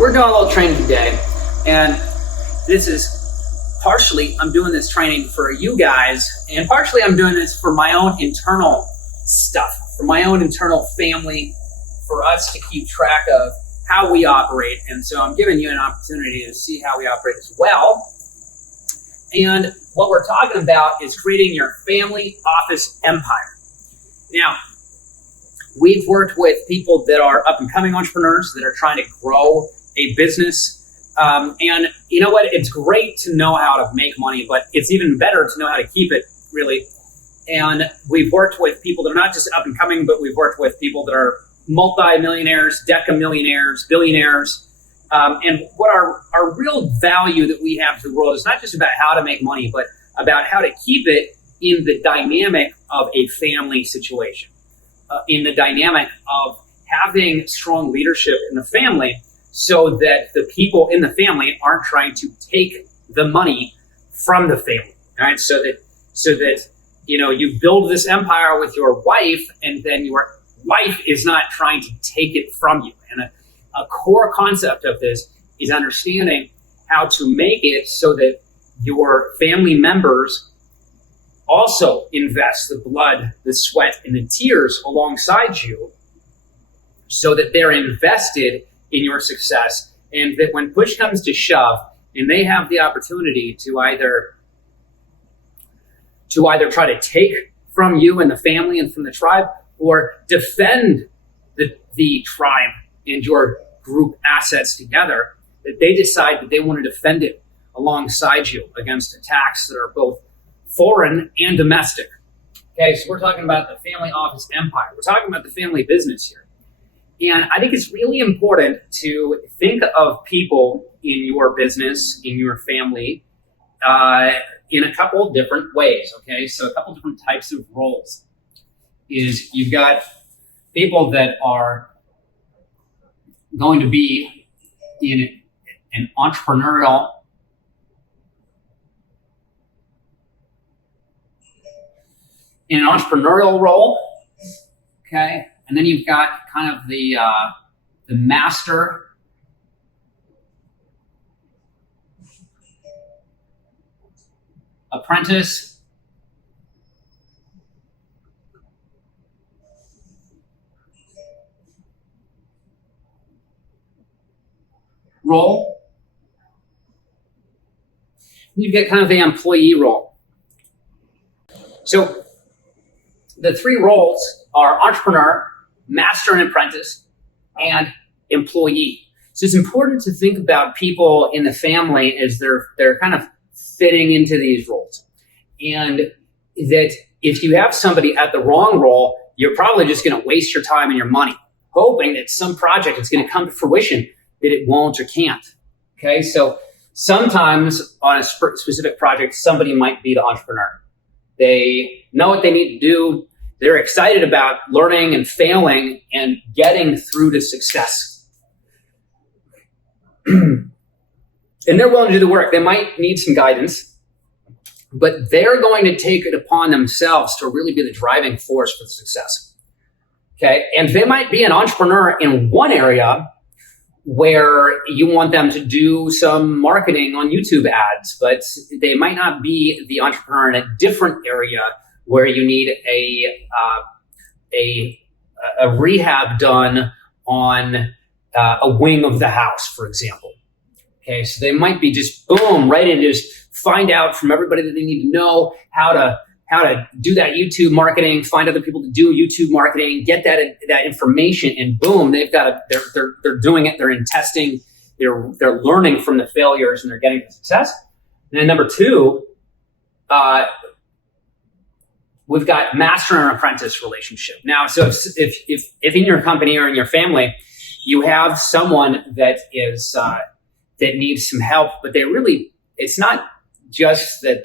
we're doing a little training today, and this is partially I'm doing this training for you guys, and partially I'm doing this for my own internal stuff, for my own internal family, for us to keep track of how we operate. And so I'm giving you an opportunity to see how we operate as well. And what we're talking about is creating your family office empire. Now, we've worked with people that are up-and-coming entrepreneurs that are trying to grow a business. And you know what? It's great to know how to make money, but it's even better to know how to keep it, really. And we've worked with people that are not just up-and-coming, but we've worked with people that are multi-millionaires, decamillionaires, billionaires. And what our real value that we have to the world is not just about how to make money, but about how to keep it in the dynamic of a family situation, in the dynamic of having strong leadership in the family, so that the people in the family aren't trying to take the money from the family, right? So that you know, you build this empire with your wife, and then your wife is not trying to take it from you. And a core concept of this is understanding how to make it so that your family members also invest the blood, the sweat, and the tears alongside you, so that they're invested in your success, and that when push comes to shove and they have the opportunity to either try to take from you and the family and from the tribe, or defend the tribe and your group assets together, that they decide that they want to defend it alongside you against attacks that are both foreign and domestic. Okay, so we're talking about the family office empire. We're talking about the family business here. And I think it's really important to think of people in your business, in your family, in a couple of different ways, okay? So a couple different types of roles. Is you've got people that are going to be in an entrepreneurial role, okay? And then you've got kind of the master apprentice role. You've got kind of the employee role. So the three roles are entrepreneur, master and apprentice, and employee. So it's important to think about people in the family as they're kind of fitting into these roles. And that if you have somebody at the wrong role, you're probably just going to waste your time and your money, hoping that some project is going to come to fruition that it won't or can't. Okay, so sometimes on a specific project, somebody might be the entrepreneur. They know what they need to do. They're excited about learning and failing and getting through to success. And they're willing to do the work. They might need some guidance, but they're going to take it upon themselves to really be the driving force for the success. Okay, and they might be an entrepreneur in one area where you want them to do some marketing on YouTube ads, but they might not be the entrepreneur in a different area where you need a rehab done on a wing of the house, for example. Okay, so they might be just boom, ready to just find out from everybody that they need to know how to do that YouTube marketing, find other people to do YouTube marketing, get that information, and boom, they're doing it. They're in testing. They're learning from the failures, and they're getting to success. And then number two, we've got master and apprentice relationship. Now, so if in your company or in your family you have someone that is that needs some help, but it's not just that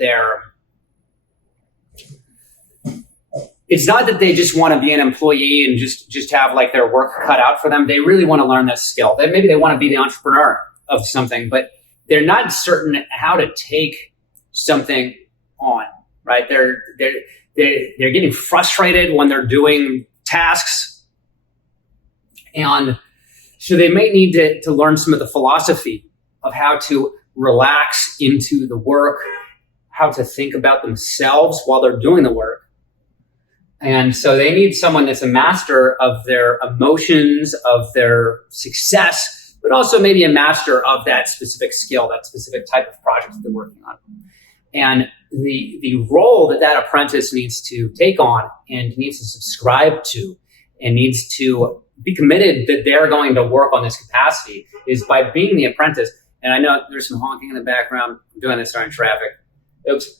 it's not that they just want to be an employee and just have like their work cut out for them. They really want to learn this skill. Maybe they want to be the entrepreneur of something, but they're not certain how to take something on, right? They're getting frustrated when they're doing tasks. And So they may need to learn some of the philosophy of how to relax into the work, how to think about themselves while they're doing the work. And so they need someone that's a master of their emotions, of their success, but also maybe a master of that specific skill, that specific type of project that they're working on. And the role that apprentice needs to take on and needs to subscribe to and needs to be committed that they're going to work on this capacity is by being the apprentice. And I know there's some honking in the background. I'm doing this during traffic. Oops.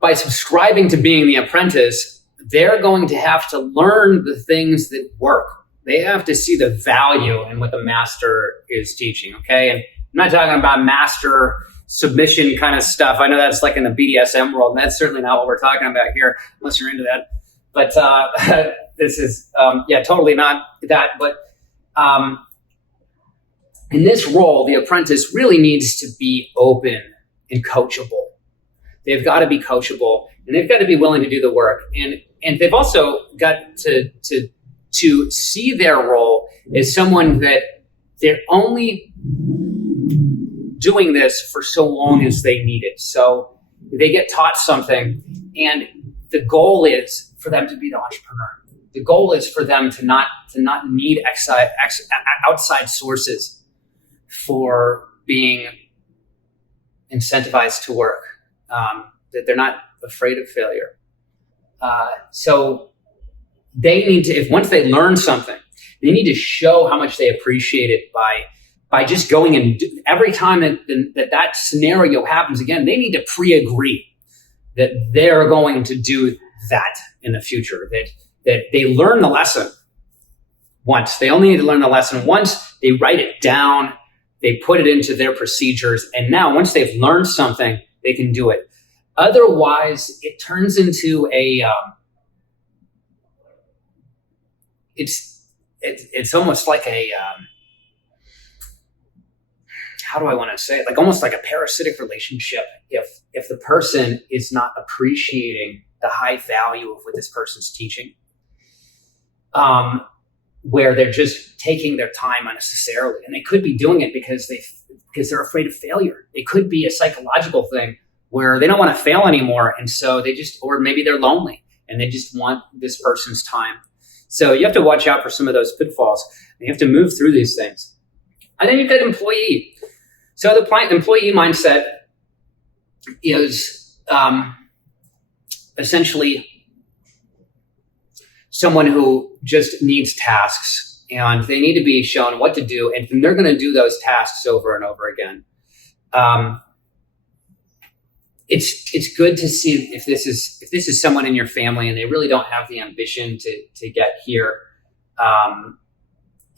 By subscribing to being the apprentice, they're going to have to learn the things that work. They have to see the value in what the master is teaching, okay? And I'm not talking about master submission kind of stuff. I know that's like in the BDSM world, and that's certainly not what we're talking about here, unless you're into that. But this is, totally not that. But in this role, the apprentice really needs to be open and coachable. They've got to be coachable, and they've got to be willing to do the work. And they've also got to see their role as someone that they're only doing this for so long as they need it. So they get taught something, and the goal is for them to be the entrepreneur. The goal is for them to not need outside sources for being incentivized to work. That they're not afraid of failure. So they need to, if once they learn something, they need to show how much they appreciate it by just going and every time that scenario happens again, they need to pre-agree that they're going to do that in the future, that they learn the lesson once. They only need to learn the lesson once. They write it down, they put it into their procedures, and now once they've learned something, they can do it. Otherwise, it turns into it's almost like a how do I want to say it? Like almost like a parasitic relationship. If the person is not appreciating the high value of what this person's teaching, where they're just taking their time unnecessarily, and they could be doing it because they're afraid of failure. It could be a psychological thing where they don't want to fail anymore, and so or maybe they're lonely and they just want this person's time. So you have to watch out for some of those pitfalls. You have to move through these things. And then you've got employee. So the employee mindset is essentially someone who just needs tasks, and they need to be shown what to do, and they're going to do those tasks over and over again. It's good to see if this is someone in your family and they really don't have the ambition to get here.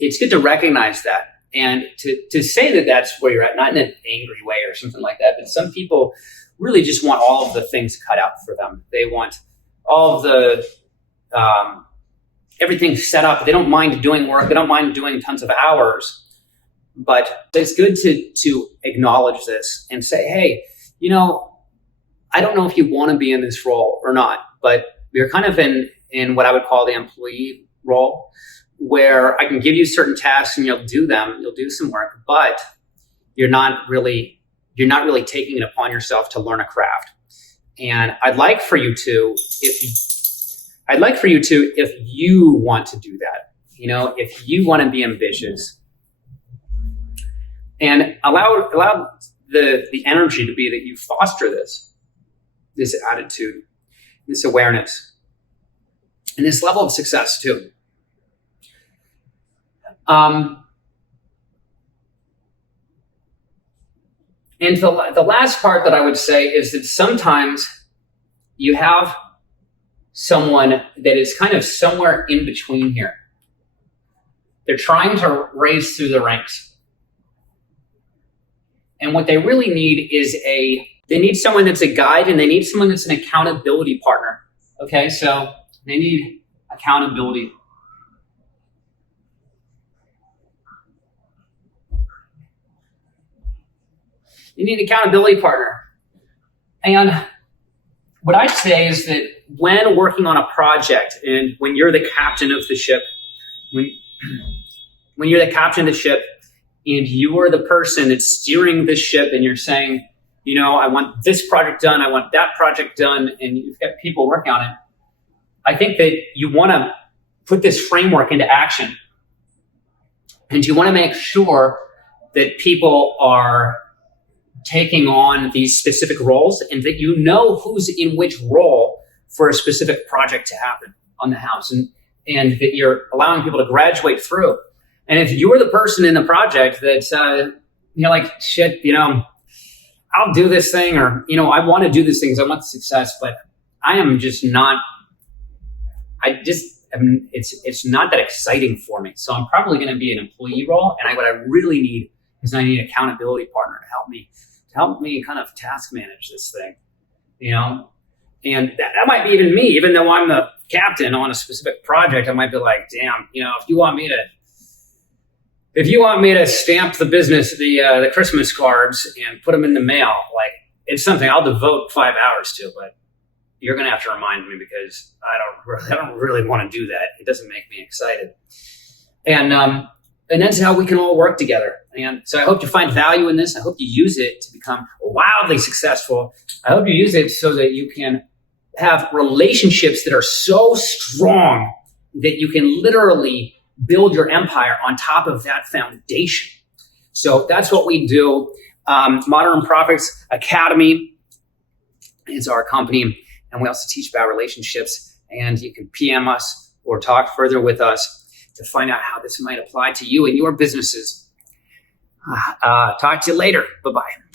It's good to recognize that and to say that that's where you're at, not in an angry way or something like that. But some people really just want all of the things cut out for them. They want all of the everything set up. They don't mind doing work. They don't mind doing tons of hours. But it's good to acknowledge this and say, hey, I don't know if you want to be in this role or not, but you're kind of in what I would call the employee role, where I can give you certain tasks and you'll do them, you'll do some work, but you're not really taking it upon yourself to learn a craft. And I'd like for you to, if you want to do that, if you want to be ambitious, and allow the energy to be that you foster this attitude, this awareness, and this level of success too. And the last part that I would say is that sometimes you have someone that is kind of somewhere in between here. They're trying to raise through the ranks. And what they really need is they need someone that's a guide, and they need someone that's an accountability partner. Okay, so they need accountability. You need an accountability partner. And what I say is that when working on a project and when you're the captain of the ship, when when you're the captain of the ship and you are the person that's steering the ship and you're saying, I want this project done, I want that project done, and you've got people working on it, I think that you want to put this framework into action. And you want to make sure that people are taking on these specific roles and that you know who's in which role for a specific project to happen on the house, and that you're allowing people to graduate through. And if you're the person in the project that you're like, shit, I'll do this thing, or, I want to do this thing because I want the success, but I am just not, it's not that exciting for me. So I'm probably going to be an employee role. And what I really need is I need an accountability partner to help me kind of task manage this thing, and that might be even me, even though I'm the captain on a specific project. I might be like, damn, if you want me to stamp the Christmas cards and put them in the mail, like, it's something I'll devote 5 hours to, but you're going to have to remind me because I don't really want to do that. It doesn't make me excited. And that's how we can all work together. And so I hope you find value in this. I hope you use it to become wildly successful. I hope you use it so that you can have relationships that are so strong that you can literally build your empire on top of that foundation. So that's what we do. Modern Profits Academy is our company, and we also teach about relationships. And you can PM us or talk further with us to find out how this might apply to you and your businesses. Talk to you later. Bye-bye.